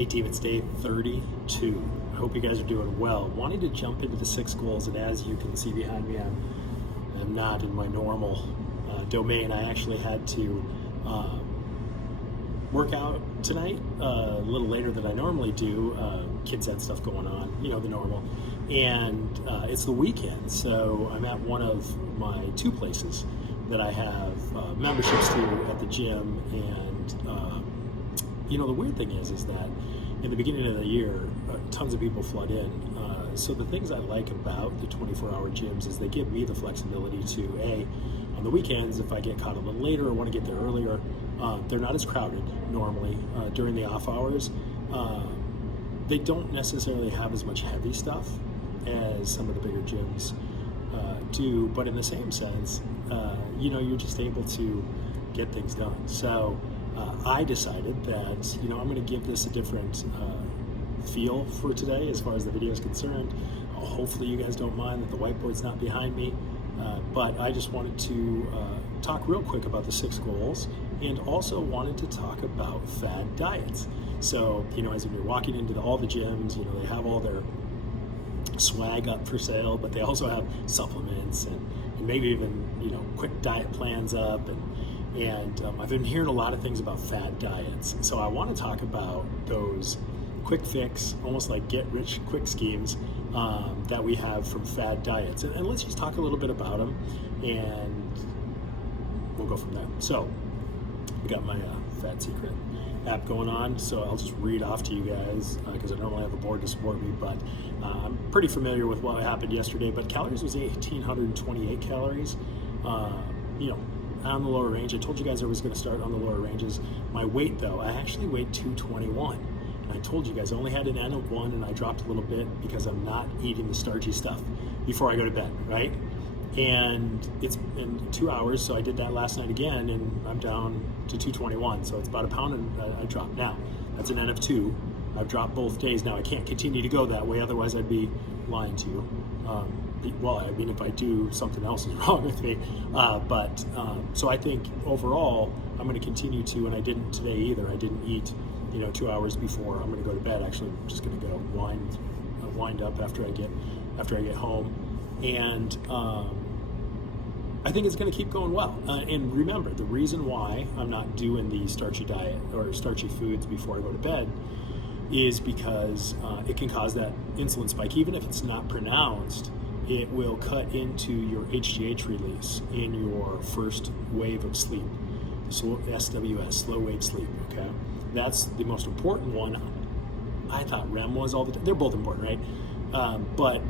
Hey team, it's day 32. I hope you guys are doing well. Wanted to jump into the 6 goals, and as you can see behind me, I'm not in my normal domain. I actually had to work out tonight a little later than I normally do. Kids had stuff going on, you know, the normal. And it's the weekend, so I'm at one of my 2 places that I have memberships to at the gym. And you know, the weird thing is that in the beginning of the year, tons of people flood in. So the things I like about the 24-hour gyms is they give me the flexibility to, on the weekends, if I get caught a little later or want to get there earlier, they're not as crowded normally during the off hours. They don't necessarily have as much heavy stuff as some of the bigger gyms do, but in the same sense, you know, you're just able to get things done. So I decided that, you know, I'm going to give this a different feel for today as far as the video is concerned. Hopefully you guys don't mind that the whiteboard's not behind me, but I just wanted to talk real quick about the 6 goals, and also wanted to talk about fad diets. So, you know, as you're walking into all the gyms, you know, they have all their swag up for sale, but they also have supplements and maybe even, you know, quick diet plans up, and I've been hearing a lot of things about fad diets. So I want to talk about those quick fix, almost like get rich quick schemes that we have from fad diets. And let's just talk a little bit about them, and we'll go from there. So we got my Fat Secret app going on, so I'll just read off to you guys because I normally have a board to support me, but I'm pretty familiar with what happened yesterday. But calories was 1,828 calories. You know, on the lower range. I told you guys I was going to start on the lower ranges. My weight, though, I actually weighed 221. And I told you guys I only had an N of 1, and I dropped a little bit because I'm not eating the starchy stuff before I go to bed, right? And it's in 2 hours, so I did that last night again, and I'm down to 221. So it's about a pound, and I dropped. Now, that's an N of 2. I've dropped both days. Now, I can't continue to go that way, otherwise I'd be lying to you. Well, I mean, if I do, something else is wrong with me. So I think overall, I'm going to continue to, and I didn't today either. I didn't eat, you know, 2 hours before I'm going to go to bed. Actually, I'm just going to go wind up after I get home, and I think it's going to keep going well. And remember, the reason why I'm not doing the starchy diet or starchy foods before I go to bed is because it can cause that insulin spike. Even if it's not pronounced, it will cut into your HGH release in your first wave of sleep. So SWS, slow wave sleep, okay? That's the most important one. I thought REM was all the time. They're both important, right? But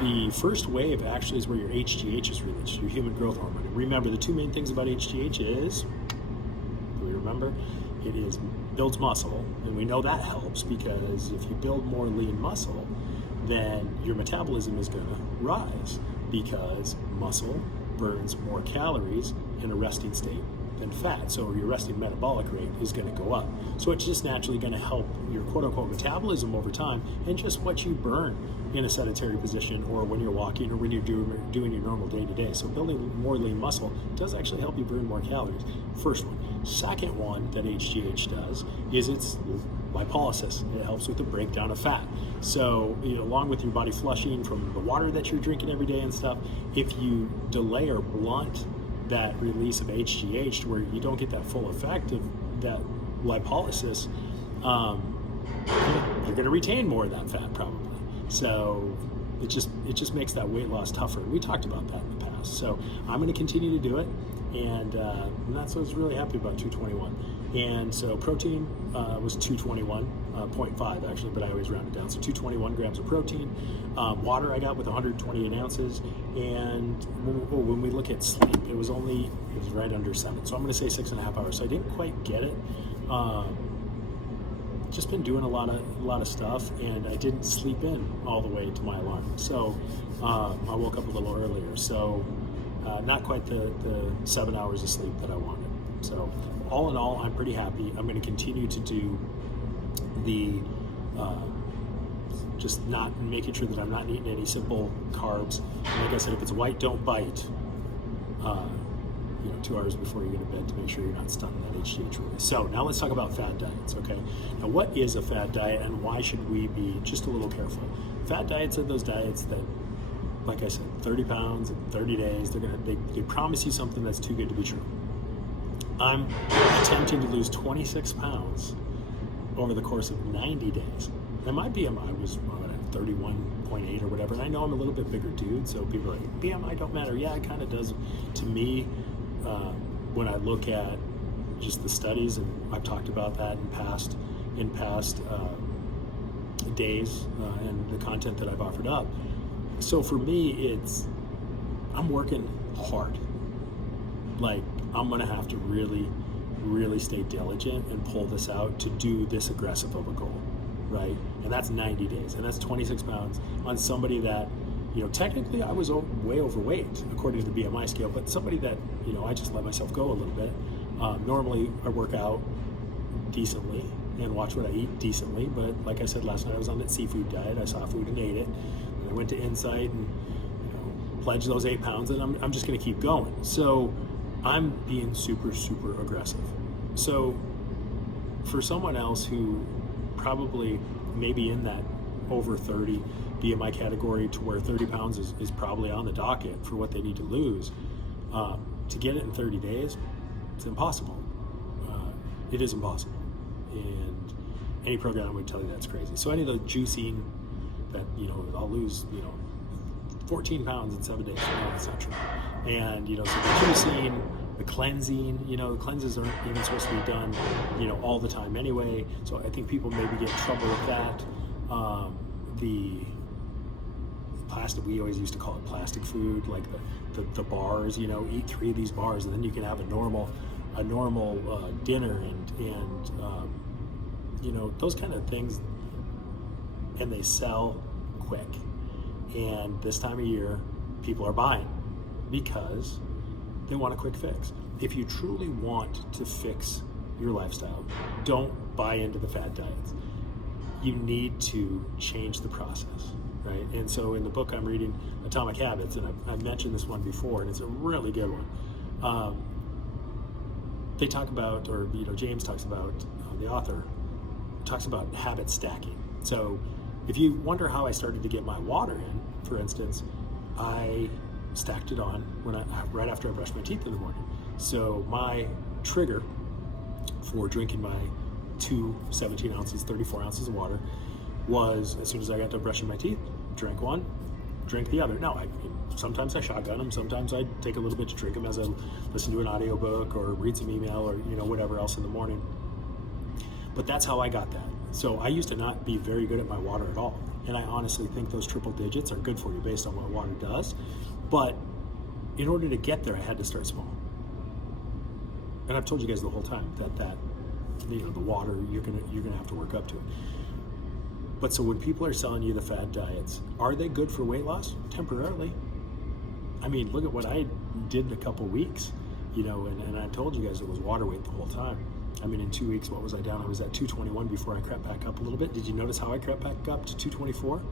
the first wave actually is where your HGH is released, your human growth hormone. And remember, the 2 main things about HGH is, do we remember? It builds muscle, and we know that helps because if you build more lean muscle, then your metabolism is going to rise because muscle burns more calories in a resting state than fat. So your resting metabolic rate is going to go up. So it's just naturally going to help your quote-unquote metabolism over time, and just what you burn in a sedentary position, or when you're walking, or when you're doing your normal day-to-day. So building more lean muscle does actually help you burn more calories. First one. Second one that HGH does is it's lipolysis. It helps with the breakdown of fat. So, you know, along with your body flushing from the water that you're drinking every day and stuff, if you delay or blunt that release of HGH to where you don't get that full effect of that lipolysis, you're going to retain more of that fat probably. So it just makes that weight loss tougher. We talked about that in the past. So I'm going to continue to do it, and that's what I was really happy about, 221. And so protein was 221.5 actually, but I always round it down. So 221 grams of protein. Water I got with 128 ounces. And when we look at sleep, it was right under 7. So I'm going to say 6.5 hours. So I didn't quite get it. Just been doing a lot of stuff, and I didn't sleep in all the way to my alarm. So I woke up a little earlier. So not quite the 7 hours of sleep that I wanted. So all in all, I'm pretty happy. I'm going to continue to do the just not making sure that I'm not eating any simple carbs. Like I said, if it's white, don't bite. 2 hours before you go to bed to make sure you're not stunting that HGH release. So now let's talk about fad diets, okay? Now what is a fad diet and why should we be just a little careful? Fad diets are those diets that, like I said, 30 pounds in 30 days, they promise you something that's too good to be true. I'm attempting to lose 26 pounds over the course of 90 days. And my BMI was 31.8 or whatever, and I know I'm a little bit bigger dude, so people are like, BMI don't matter. Yeah, it kind of does to me when I look at just the studies, and I've talked about that in past days and the content that I've offered up. So for me, I'm working hard. Like, I'm gonna have to really stay diligent and pull this out to do this aggressive of a goal, right? And that's 90 days, and that's 26 pounds on somebody that, technically I was way overweight according to the BMI scale, but somebody that, I just let myself go a little bit. Normally I work out decently and watch what I eat decently, but like I said last night, I was on that seafood diet. I saw food and ate it, and I went to Insight and pledged those 8 pounds, and I'm just gonna keep going. So I'm being super aggressive. So for someone else who probably maybe in that over 30 BMI category, to where 30 pounds is probably on the docket for what they need to lose, to get it in 30 days, it's impossible. It is impossible. And any program would tell you that's crazy. So any of the juicing that, I'll lose, 14 pounds in 7 days, no, that's not true. And, so the juicing, the cleansing, the cleanses aren't even supposed to be done, all the time anyway. So I think people maybe get in trouble with that. The plastic, we always used to call it plastic food, like the bars, eat 3 of these bars and then you can have a normal dinner and those kind of things, and they sell quick. And this time of year, people are buying because they want a quick fix. If you truly want to fix your lifestyle, don't buy into the fad diets. You need to change the process, right? And so in the book I'm reading, Atomic Habits, and I've mentioned this one before, and it's a really good one. They talk about, or James talks about, the author talks about habit stacking. So if you wonder how I started to get my water in, for instance, I stacked it on right after I brushed my teeth in the morning. So my trigger for drinking my 2 17 ounces, 34 ounces of water was, as soon as I got done brushing my teeth, drink one, drink the other. Now, sometimes I shotgun them, sometimes I take a little bit to drink them as I listen to an audiobook or read some email or whatever else in the morning. But that's how I got that. So I used to not be very good at my water at all. And I honestly think those triple digits are good for you based on what water does. But in order to get there, I had to start small. And I've told you guys the whole time that the water, you're gonna have to work up to it. But so when people are selling you the fad diets, are they good for weight loss? Temporarily. I mean, look at what I did in a couple weeks, and I told you guys it was water weight the whole time. I mean, in 2 weeks, what was I down? I was at 221 before I crept back up a little bit. Did you notice how I crept back up to 224?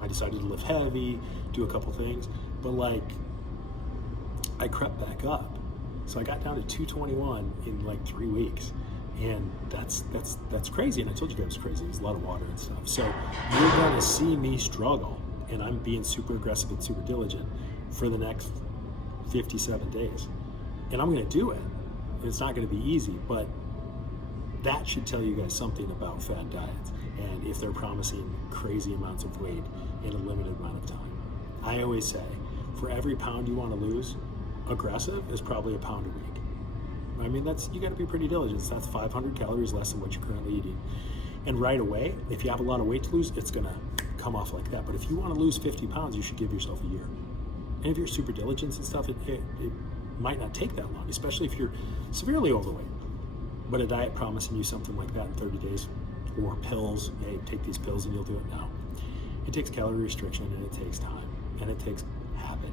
I decided to lift heavy, do a couple things, but I crept back up. So I got down to 221 in 3 weeks. And that's crazy. And I told you guys it was crazy. There's a lot of water and stuff. So you're going to see me struggle, and I'm being super aggressive and super diligent for the next 57 days. And I'm going to do it. It's not going to be easy, but that should tell you guys something about fad diets and if they're promising crazy amounts of weight in a limited amount of time. I always say, for every pound you want to lose, aggressive is probably a pound a week. I mean, you got to be pretty diligent. So that's 500 calories less than what you're currently eating. And right away, if you have a lot of weight to lose, it's going to come off like that. But if you want to lose 50 pounds, you should give yourself a year. And if you're super diligent and stuff, it might not take that long, especially if you're severely overweight. But a diet promising you something like that in 30 days, or pills, hey, take these pills and you'll do it now. It takes calorie restriction, and it takes time, and it takes habit.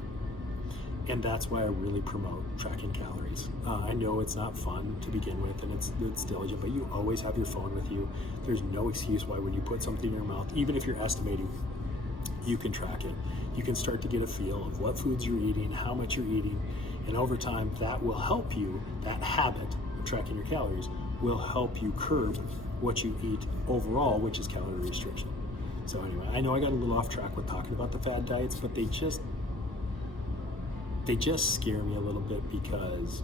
And that's why I really promote tracking calories. I know it's not fun to begin with, and it's diligent, but you always have your phone with you. There's no excuse why when you put something in your mouth, even if you're estimating, you can track it. You can start to get a feel of what foods you're eating, how much you're eating, And over time, that will help you, that habit of tracking your calories will help you curb what you eat overall, which is calorie restriction. So anyway, I know I got a little off track with talking about the fad diets, but they just scare me a little bit, because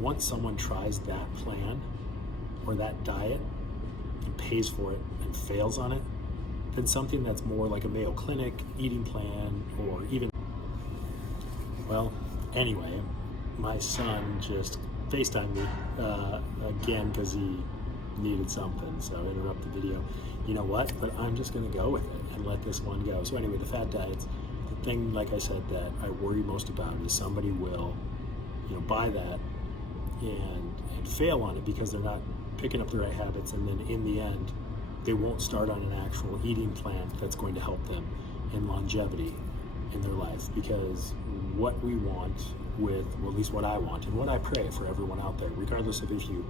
once someone tries that plan or that diet and pays for it and fails on it, then something that's more like a Mayo Clinic eating plan, or even, well, anyway, my son just FaceTimed me again because he needed something, so I interrupt the video. You know what? But I'm just going to go with it and let this one go. So anyway, the fad diets, the thing, like I said, that I worry most about is somebody will, buy that and fail on it because they're not picking up the right habits, and then in the end, they won't start on an actual eating plan that's going to help them in longevity in their life. Because what we want with, well, at least what I want and what I pray for everyone out there, regardless of if you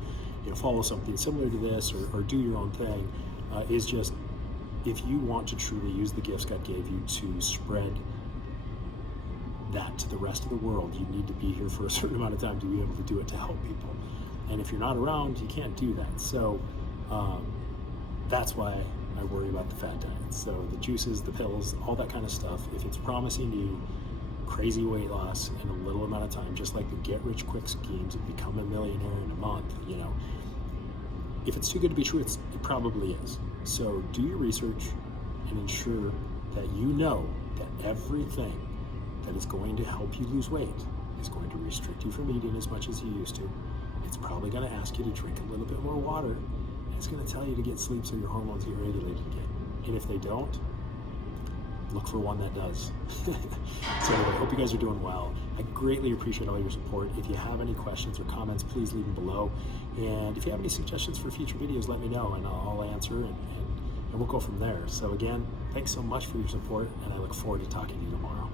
follow something similar to this or do your own thing, is just, if you want to truly use the gifts God gave you to spread that to the rest of the world, you need to be here for a certain amount of time to be able to do it, to help people. And if you're not around, you can't do that. So that's why I worry about the fad diets. So the juices, the pills, all that kind of stuff, if it's promising you crazy weight loss in a little amount of time, just like the get-rich-quick schemes of become a millionaire in a month, if it's too good to be true, it probably is. So do your research and ensure that you know that everything that is going to help you lose weight is going to restrict you from eating as much as you used to. It's probably going to ask you to drink a little bit more water, and it's going to tell you to get sleep so your hormones get regulated again. And if they don't, look for one that does. So anyway, I hope you guys are doing well. I greatly appreciate all your support. If you have any questions or comments, please leave them below. And if you have any suggestions for future videos, let me know, and I'll answer, and we'll go from there. So again, thanks so much for your support, and I look forward to talking to you tomorrow.